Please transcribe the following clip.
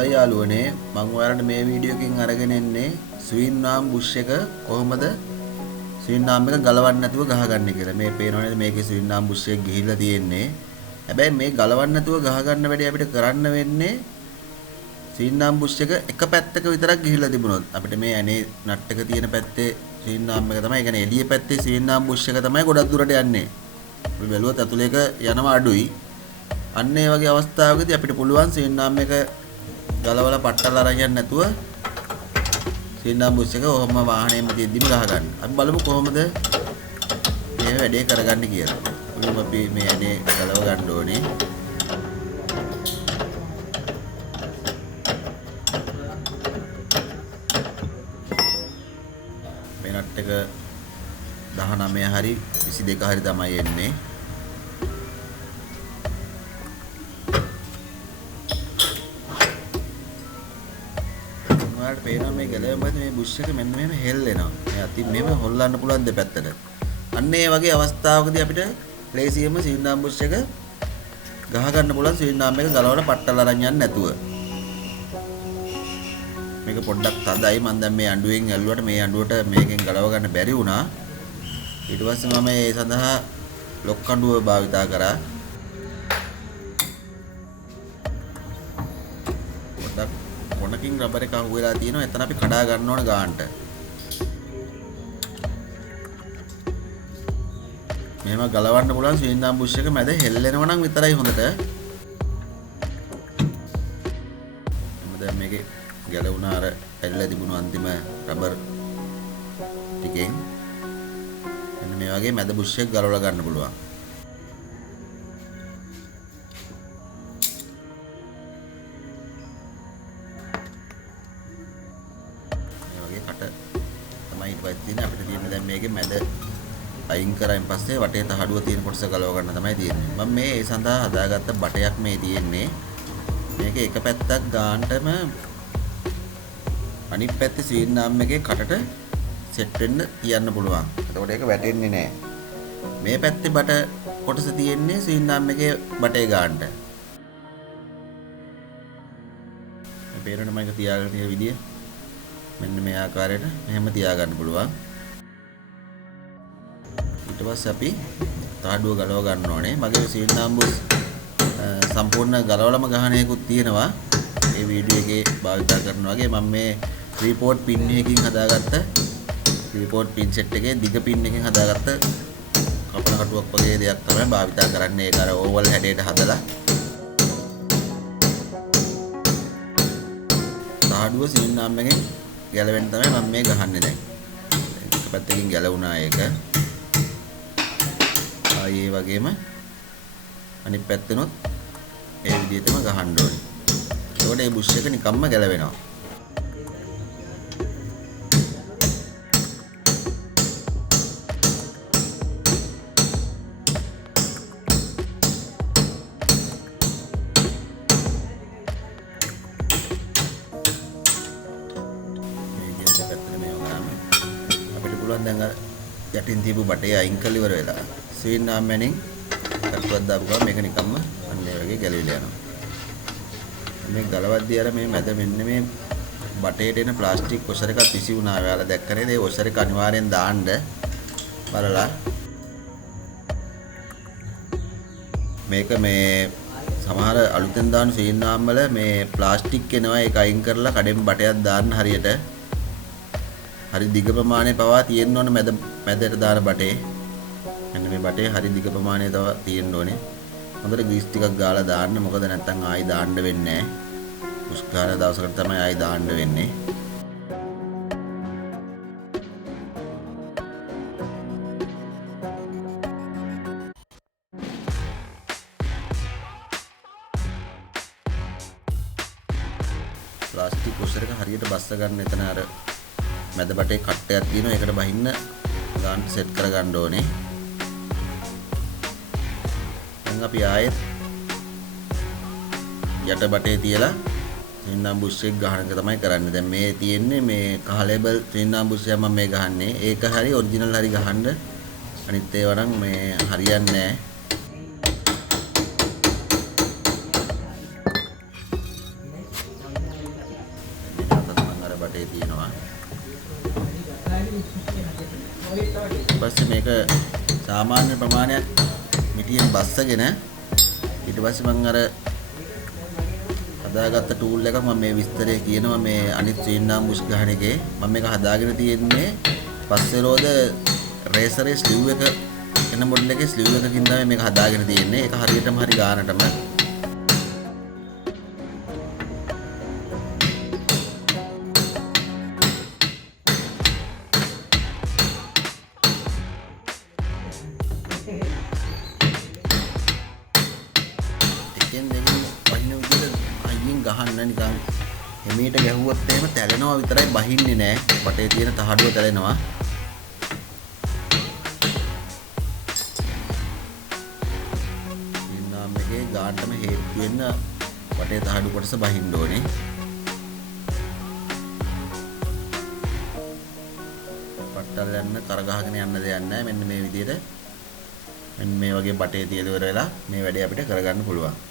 හොඳයි යාළුවනේ මම ඔයාලට මේ වීඩියෝ එකකින් අරගෙන එන්නේ ස්වින්නාම් බුෂ් එක කොහොමද ස්වින්නාම් එක ගලවන්න නැතුව ගහගන්නේ කියලා. මේ පේනව නේද මේකේ ස්වින්නාම් බුෂ් එක ගිහිල්ලා තියෙන්නේ. හැබැයි මේ ගලවන්න නැතුව ගහගන්න වැඩි අපිට කරන්න වෙන්නේ ස්වින්නාම් බුෂ් එක එක පැත්තක විතරක් ගිහිල්ලා තිබුණොත් අපිට මේ ඇනේ නට් එක තියෙන පැත්තේ ස්වින්නාම් එක තමයි. ඒ කියන්නේ එළිය පැත්තේ ස්වින්නාම් බුෂ් එක තමයි ගොඩක් දුරට යන්නේ. අපි බැලුවොත් ඇතුළේක යනවා අඩුයි. අන්න ඒ වගේ අවස්ථාවකදී අපිට පුළුවන් ස්වින්නාම් එක ගලවලා පට්ටල අරන් යන්න නැතුව ස්වින්නාම් බුෂ් එක ඔහොම වාහනේම තියද්දිම ගහ ගන්න. අපි බලමු කොහොමද මේ වැඩේ කරගන්නේ කියලා. මුලින්ම අපි මේ ඇනේ ගලව ගන්න ඕනේ. මේ නට් එක 19 හරි 22 හරි තමයි එන්නේ. ඔයාලට පේනවා මේ ගැලවෙමත් මේ බුෂ් එක මෙන්න මෙහෙම හෙල්ලෙනවා. මේ අතින් මෙහෙම හොල්ලන්න පුළුවන් දෙපැත්තට. අන්න ඒ වගේ අවස්ථාවකදී අපිට ලේසියෙන්ම ස්වින්නාම් බුෂ් එක ගහ ගන්න පුළුවන් ස්වින්නාම් එක ගලවලා පට්ටල අරන් යන්න නැතුව. මේක පොඩ්ඩක් තදයි. මම දැන් මේ අඬුවෙන් ඇල්ලුවට මේ අඬුවට මේකෙන් ගලව ගන්න බැරි වුණා. ඊට පස්සේ මම ඒ සඳහා ලොක් අඬුව භාවිතා කරා. පොඩ්ඩක් කොනකින් රබර් එක අහු වෙලා තියෙනවා. එතන අපි කඩා ගන්න ඕන ගානට. මෙහෙම ගලවන්න පුළුවන් ස්වින්නාම් බුෂ් එක මැද හෙල්ලෙනවා නම් විතරයි හොඳට. දැන් මේකේ ගැලවුණා අර ඇල්ලලා තිබුණු අන්තිම රබර් ටිකෙන්. මෙන්න මේ වගේ මැද බුෂ් එක ගලවලා ගන්න පුළුවන්. කට තමයි ඊට පස්සේ තියෙන්නේ. අපිට තියෙන්නේ දැන් මේකේ මැද අයින් කරායින් පස්සේ වටේ තහඩුව තියෙන කොටස ගලව ගන්න තමයි තියෙන්නේ. මම මේ ඒ සඳහා හදාගත්ත බටයක් මේ තියෙන්නේ. මේක එක පැත්තක් ගන්නටම අනිත් පැත්තේ ස්වින්නාම් එකේ කටට සෙට් වෙන්න තියන්න පුළුවන්. එතකොට ඒක වැටෙන්නේ නැහැ. මේ පැත්තේ බට කොටස තියෙන්නේ ස්වින්නාම් එකේ බටේ ගන්නට. මේ පේනවනේ මම තියාගෙන තියෙන විදිය. මෙන්න මේ ආකාරයට මෙහෙම තියාගන්න පුළුවන්. ඊට පස්සේ අපි තාඩුව ගලව ගන්න ඕනේ. මගේ ස්වින්නාම් බුෂ් සම්පූර්ණ ගලවලම ගහන එකකුත් තියෙනවා. මේ වීඩියෝ එකේ භාවිත කරනවා වගේ මම මේ 3 port pin එකකින් හදාගත්ත 3 port pin set එකේ දිග pin එකකින් හදාගත්ත කපන කටුවක් වගේ දෙයක් තමයි භාවිත කරන්නේ. ඒක අර ඕවල් හැඩයට හදලා තාඩුව ස්වින්නාම් එකෙන් ගැලවෙන්න තමයි මම මේ ගහන්නේ දැන්. එක පැත්තකින් ගැලවුණා ඒක. ආයේ ඒ වගේම අනිත් පැත්තෙනොත් ඒ විදිහටම ගහන්න ඕනේ. එතකොට මේ බුෂ් එක නිකම්ම ගැලවෙනවා. දැන් අර යටින් තියපු බටේ අයින් කරලා ඉවර වෙලා ස්වින්නාම් මැනින් කටුවක් දාපු ගමන් මේක නිකම්ම අන්න ඒ වගේ ගැලවිලා යනවා. මේ ගලවද්දී අර මේ මැද මෙන්න මේ බටේට එන ප්ලාස්ටික් ඔෂර් එකක් විසි වුණා. ඔයාලා දැක්ක නේද? ඒ ඔෂර් එක අනිවාර්යෙන් දාන්න බලලා. මේක මේ සමහර අලුතෙන් දාන ස්වින්නාම් වල මේ ප්ලාස්ටික් එනවා. ඒක අයින් කරලා කඩෙන් බටයක් දාන්න හරියට. හරි දිග ප්‍රමාණය පවා තියෙන්න ඕනේ මැදට දාන බටේ. මෙන්න මේ බටේ හරි දිග ප්‍රමාණය තව තියෙන්න ඕනේ. හොඳට ග්‍රීස් ටිකක් ගාලා දාන්න. මොකද නැත්තම් ආයි දාන්න වෙන්නේ නැහැ. පුෂ් ගන්න දවසකට තමයි ආයි දාන්න වෙන්නේ. ප්ලාස්ටික් ඔෂර් එක හරියට බස්ස ගන්න. එතන අර මැද බටේ කට්ටයක් තියෙනවා. ඒකට බහින්න ගාන්ට සෙට් කරගන්න ඕනේ. දැන් අපි ආයෙත් යට බටේ තියලා ස්වින්නාම් බුෂ් එක ගහන එක තමයි කරන්නේ. දැන් මේ තියෙන්නේ මේ කහ ලේබල් ස්වින්නාම් බුෂ් එක මම මේ ගහන්නේ. ඒක හරි ඔරිජිනල් හරි ගහන්න. අනිත් ඒවා නම් මේ හරියන්නේ නැහැ. ඊට පස්සේ මේක සාමාන්‍ය ප්‍රමාණයක් මිටියෙන් බස්සගෙන ඊට පස්සේ මම අර හදාගත්ත ටූල් එක මම මේ විස්තරය කියනවා මේ අනිත් සීන්නාම් බුෂ් ගහන එකේ මම මේක හදාගෙන තියෙන්නේ පස්සේ රෝද රේසරේ ස්ලිව් එක එන මොඩල් එකේ ස්ලිව් එකකින් තමයි මේක හදාගෙන තියෙන්නේ ඒක හරියටම හරි ගානටම ගහන්න නිකන් එමෙට ගැහුවොත් එහෙම තැලෙනවා විතරයි බහින්නේ නැහැ. බටේ තියෙන තහඩුව තැලෙනවා. ඉන්නාම් එකේ ගානටම හේතු වෙන්න බටේ තහඩු කොටස බහින්න ඕනේ. පට්ටල් යන්න කරගහගෙන යන්න දෙයක් නැහැ. මෙන්න මේ විදිහට මෙන්න මේ වගේ බටේ තියලා ඉවර වෙලා මේ වැඩේ අපිට කරගන්න පුළුවන්.